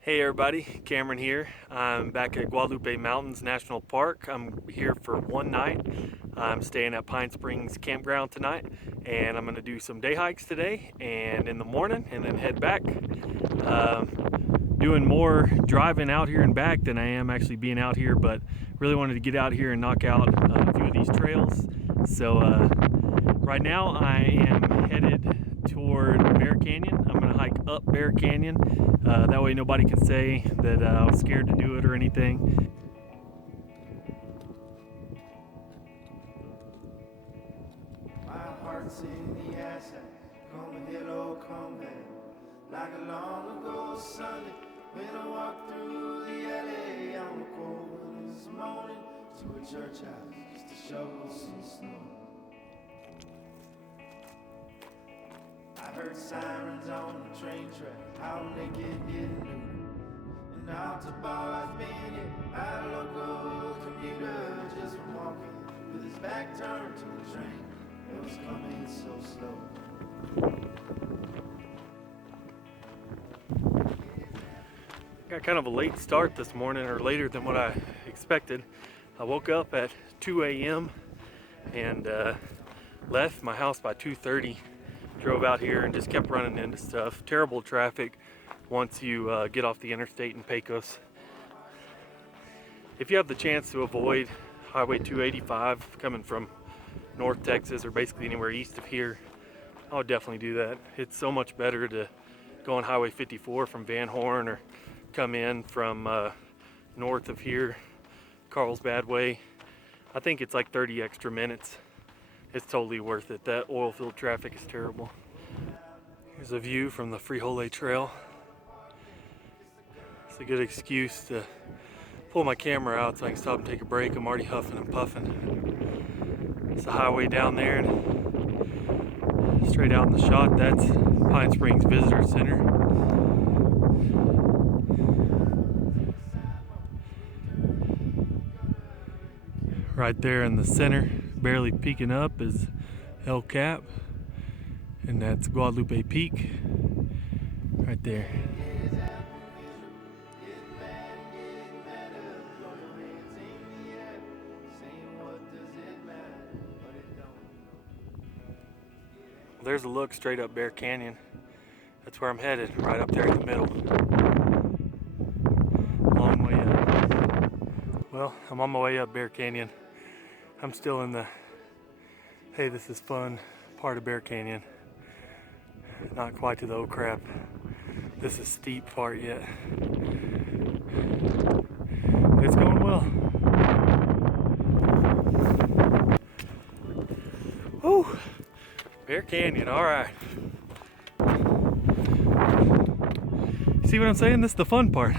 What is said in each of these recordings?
Hey everybody, Cameron here. I'm back at Guadalupe Mountains National Park. I'm here for one night. I'm staying at Pine Springs Campground tonight, and I'm going to do some day hikes today and in the morning, and then head back. Doing more driving out here and back than I am actually being out here, but really wanted to get out here and knock out a few of these trails. So right now I am headed toward Bear Canyon. I'm going to hike up Bear Canyon. That way nobody can say that I was scared to do it or anything. My heart's in the asset, come hello, come back. Like a long ago Sunday, when I walked through the alley on the cold this morning to a church house just to shovel some snow. I heard sirens on the train track, how naked getting new. And out to bars being hit by a local commuter just from walking with his back turned to the train. It was coming so slow. Got kind of a late start this morning, or later than what I expected. I woke up at 2 a.m. and left my house by 2:30. Drove out here and just kept running into stuff. Terrible traffic once you get off the interstate in Pecos. If you have the chance to avoid Highway 285 coming from North Texas or basically anywhere east of here, I would definitely do that. It's so much better to go on Highway 54 from Van Horn, or come in from north of here, Carlsbad Way. I think it's like 30 extra minutes. It's totally worth it. That oil field traffic is terrible. Here's a view from the Frijole Trail. It's a good excuse to pull my camera out so I can stop and take a break. I'm already huffing and puffing. It's the highway down there, and straight out in the shot, that's Pine Springs Visitor Center. Right there in the center, barely peeking up, is El Cap, and that's Guadalupe Peak right there. There's a look straight up Bear Canyon. That's where I'm headed, right up there in the middle. Long way up. Well, I'm on my way up Bear Canyon. I'm still in the, hey, this is fun part of Bear Canyon. Not quite to the oh crap, this is steep part yet. It's going well. Woo! Bear Canyon, all right. See what I'm saying? This is the fun part.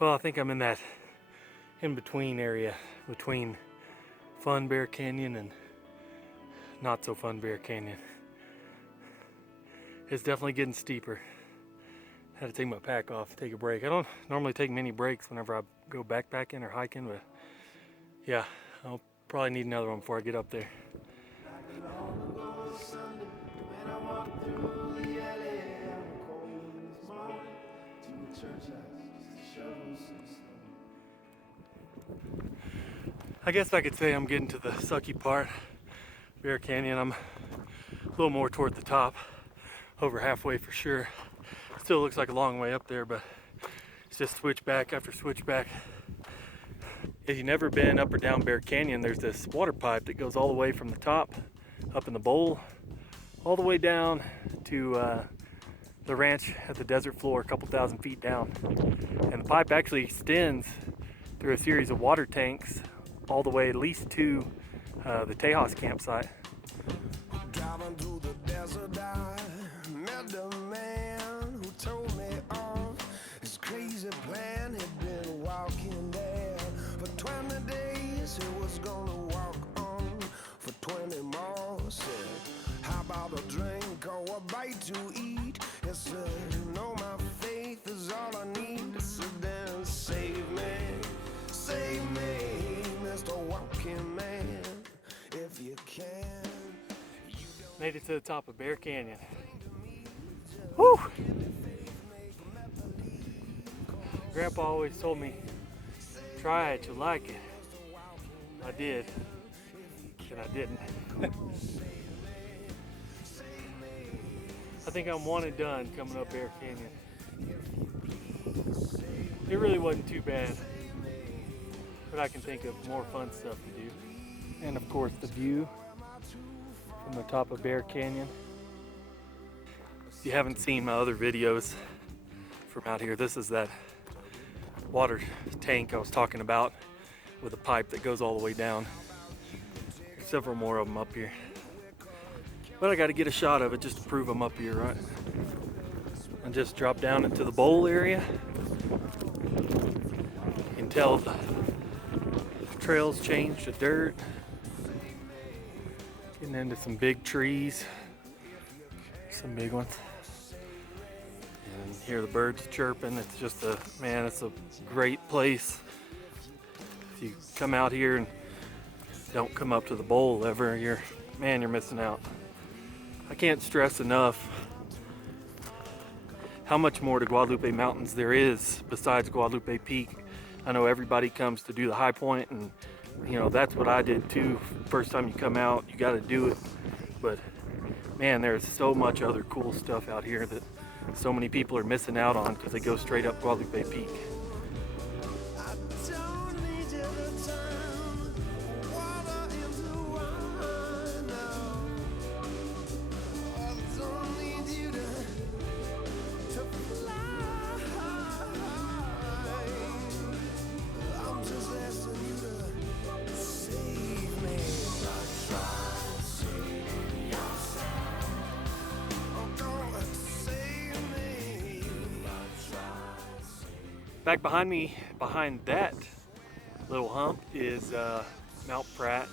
Well, I think I'm in that in-between area between fun Bear Canyon and not so fun Bear Canyon. It's definitely getting steeper. Had to take my pack off, take a break. I don't normally take many breaks whenever I go backpacking or hiking, but yeah, I'll probably need another one before I get up there. I guess I could say I'm getting to the sucky part. Bear Canyon, I'm a little more toward the top, over halfway for sure. Still looks like a long way up there, but it's just switchback after switchback. If you've never been up or down Bear Canyon, there's this water pipe that goes all the way from the top up in the bowl all the way down to the ranch at the desert floor a couple thousand feet down. And the pipe actually extends through a series of water tanks all the way at least to the Tejas campsite. Driving through the desert, I met the man who told me of his crazy plan. He'd been walking there for 20 days. He was gonna walk on for 20 more. Said, how about a drink or a bite to eat? He said, no, my faith is all I need. I said, then save me, Mr. Walking Man, if you can. Made it to the top of Bear Canyon. Whew! Grandpa always told me, try it, you'll like it. I did, and I didn't. I think I'm one and done coming up Bear Canyon. It really wasn't too bad, but I can think of more fun stuff to do. And of course the view from the top of Bear Canyon. If you haven't seen my other videos from out here, this is that water tank I was talking about with a pipe that goes all the way down. Several more of them up here. But I got to get a shot of it just to prove I'm up here, right? And just drop down into the bowl area. You can tell the trails changed to dirt. Getting into some big trees, some big ones. And hear the birds chirping. It's just it's a great place. If you come out here and don't come up to the bowl ever, you're missing out. I can't stress enough how much more to Guadalupe Mountains there is besides Guadalupe Peak. I know everybody comes to do the high point, and you know, that's what I did too. First time you come out, you got to do it. But man, there's so much other cool stuff out here that so many people are missing out on because they go straight up Guadalupe Peak. Back behind me, behind that little hump, is Mount Pratt.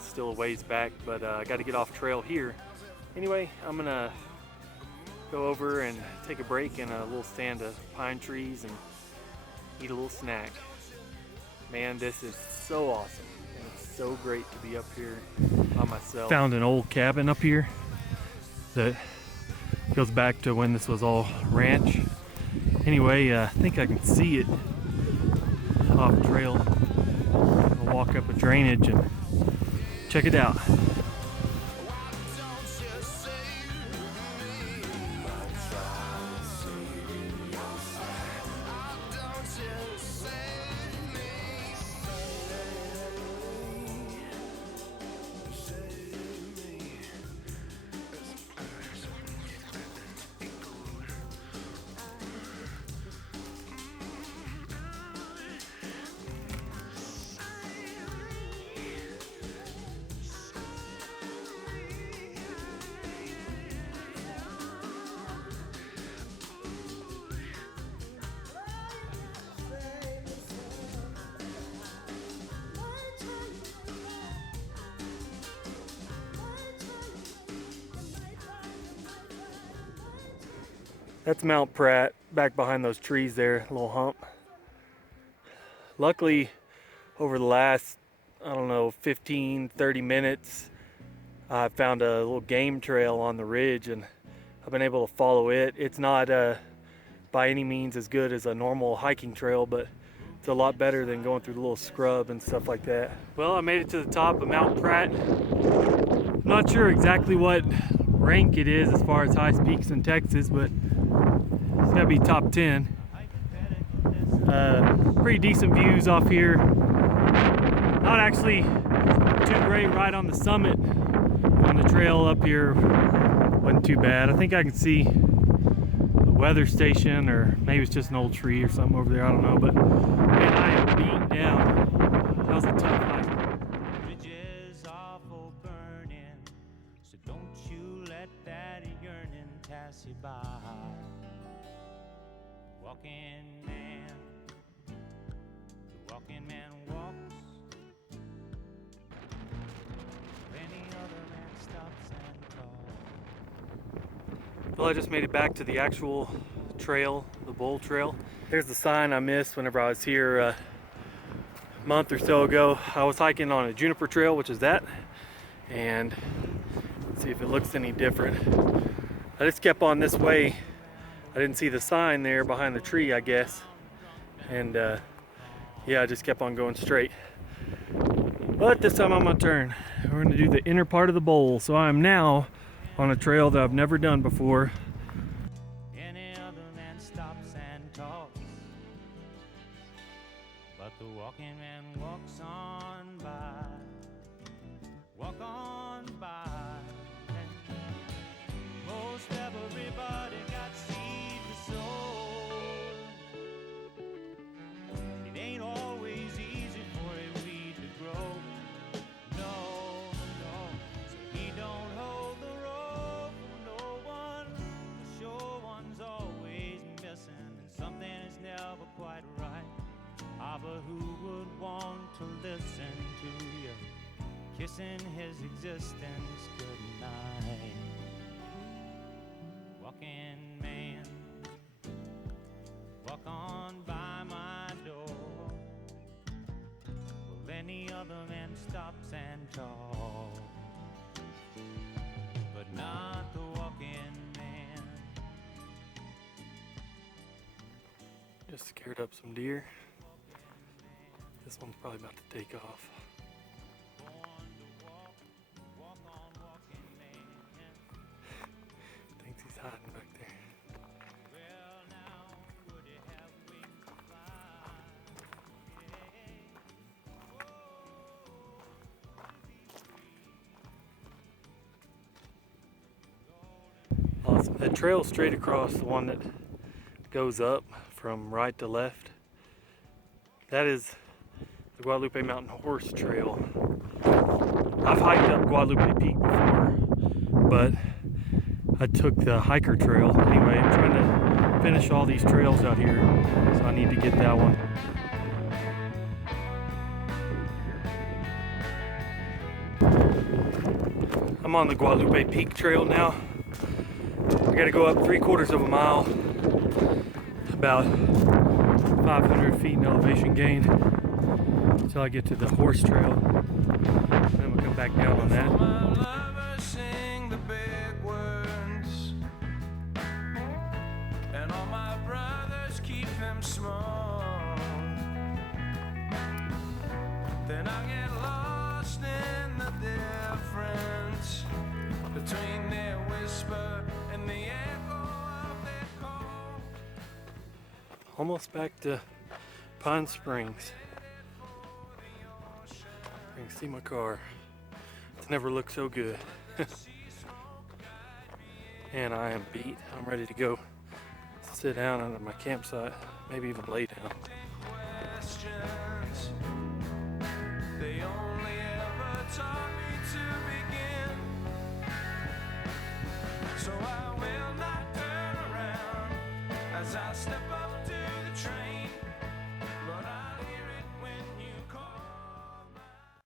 Still a ways back, but I got to get off trail here. Anyway, I'm gonna go over and take a break in a little stand of pine trees and eat a little snack. Man, this is so awesome, and it's so great to be up here by myself. Found an old cabin up here that goes back to when this was all ranch. Anyway, I think I can see it off the trail. I'll walk up a drainage and check it out. That's Mount Pratt, back behind those trees there, a little hump. Luckily, over the last, 15-30 minutes, I found a little game trail on the ridge, and I've been able to follow it. It's not by any means as good as a normal hiking trail, but it's a lot better than going through the little scrub and stuff like that. Well, I made it to the top of Mount Pratt. I'm not sure exactly what rank it is as far as highest peaks in Texas, but it's gotta be top 10. Pretty decent views off here. Not actually too great right on the summit. On the trail up here wasn't too bad. I think I can see a weather station, or maybe it's just an old tree or something over there. I don't know, but man, I am beat down. That was a tough hike. Bridges awful burning, so don't you let that yearning pass you by. Walking man, the walking man walks. Any other man stops and talks. Well, I just made it back to the actual trail, the bowl trail. There's the sign I missed whenever I was here a month or so ago. I was hiking on a juniper trail, which is that, and let's see if it looks any different. I just kept on this way. I didn't see the sign there behind the tree, I guess, and yeah, I just kept on going straight. But this time I'm gonna turn. We're gonna do the inner part of the bowl. So I'm now on a trail that I've never done before. Any other man stops and talks, but the walking man walks on by. Walk on by. Most everybody got seed to sow. It ain't always easy for a weed to grow. No, so he don't hold the rope for no one. The sure one's always missing, and something is never quite right. Ah, but who would want to listen to you kissing his existence goodnight? Walking man, walk on by my door. Well, any other man stops and talks, but not the walking man. Just scared up some deer. This one's probably about to take off. Born to walk, walk on walking man. Thinks he's hiding back there. Well, now would he have wings to fly? Awesome. That trail straight across, the one that goes up from right to left, that is the Guadalupe Mountain Horse Trail. I've hiked up Guadalupe Peak before, but I took the hiker trail. Anyway, I'm trying to finish all these trails out here, so I need to get that one. I'm on the Guadalupe Peak Trail now. I gotta go up 3/4 of a mile, about 500 feet in elevation gain, until I get to the horse trail. Then we'll come back down on that. My lovers sing the big words, and all my brothers keep them small. Then I get lost in the difference between their whisper and the echo of their call. Almost back to Pine Springs. You can see my car. It's never looked so good. And I am beat. I'm ready to go sit down at my campsite, maybe even lay down. Questions, they only ever taught me to begin. So I will not turn around as I step